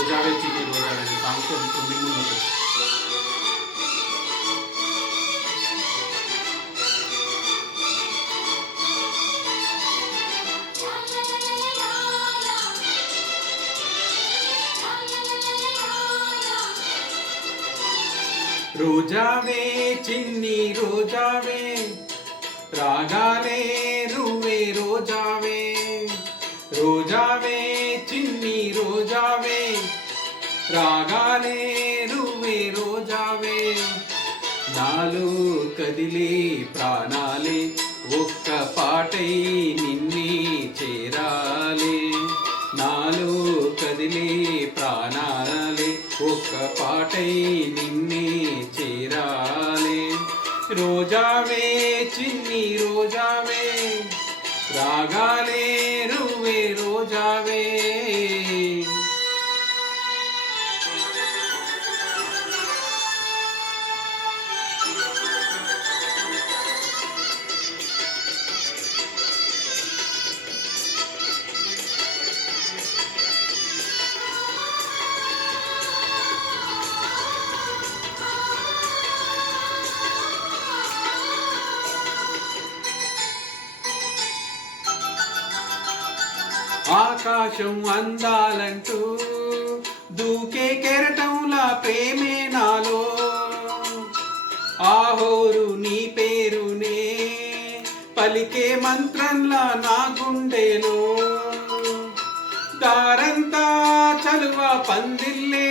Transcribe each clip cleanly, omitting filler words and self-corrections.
రోజావే చిన్ని రోజావే అనే సాంగ్తో మీ ముందుకు. రోజావే చిన్ని రోజావే రాగాలే రువే రోజావే, రోజావే చిన్ని రోజావే రాగాలే రువే రోజావే, నాలో కదిలే ప్రాణాలే ఒక్క పాటై నిన్నే చేరాలే, నాలో కదిలే ప్రాణాలే ఒక్క పాటై నిన్నే చేరాలే, రోజావే చిన్ని రోజావే రాగాలే రువే రోజావే. ఆకాశం అందాలంటూ దూకే కెరటంలా ప్రేమే నాలో, ఆహోరు నీ పేరునే పలికే మంత్రంలా నా గుండెలో, దారంతా చలువ పందిల్లే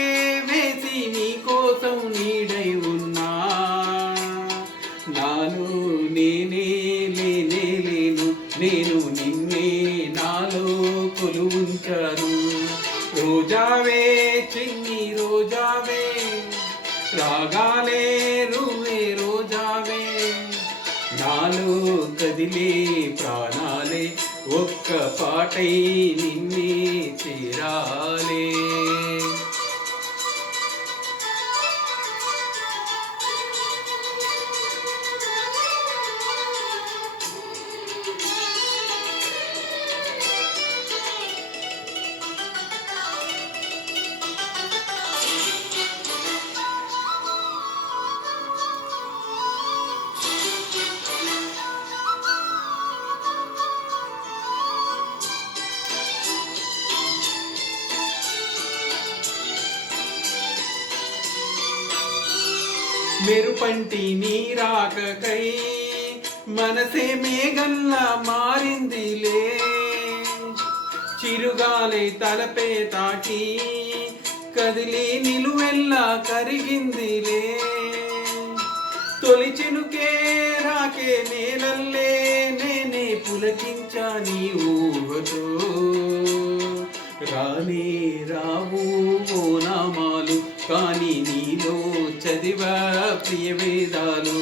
వేసి నీ కోసం నీడై ఉన్నా, నాను నేనే లేనే లేను నేను నిన్నే నాలో కొలువుంచాను, రోజావే చిన్ని రోజావే రాగాలే రువే రోజావే, నాలో కదిలే ప్రాణాలే ఒక్క పాటై నిన్నే చేరాలే. మెరుపంటి నీరాకకై మనసే మేఘంలా మారిందిలే, చిరుగాలి తలపే తాకి కదిలి నిలువెల్లా కరిగిందిలే, తొలి చినుకే రాకే నేలల్లే నేనే పులకించా నీ ఊహతో, రానే రావు ఓ నామాలు కానీ నీలో చదివా ప్రియ వేదాలు,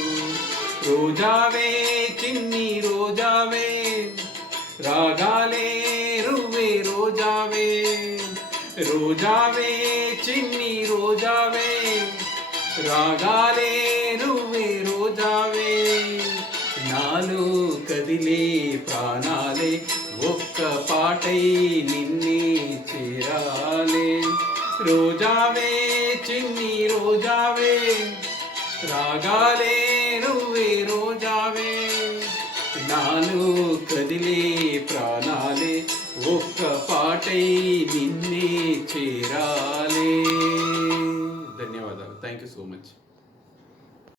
రోజావే చిన్ని రోజావే రాగాలే రువే రోజావే, రోజావే చిన్ని రోజావే రాగాలే రువే రోజావే, నాలో కదిలే ప్రాణాలే ఒక్క పాటై నిన్నే చేరాలే, రోజావే చిన్ని రోజావే రాగాలే రువే రోజావే, నాలో కదిలే ప్రాణాలే ఒక్క పాటై నిన్నే చేరాలే. ధన్యవాదాలు. Thank you so much.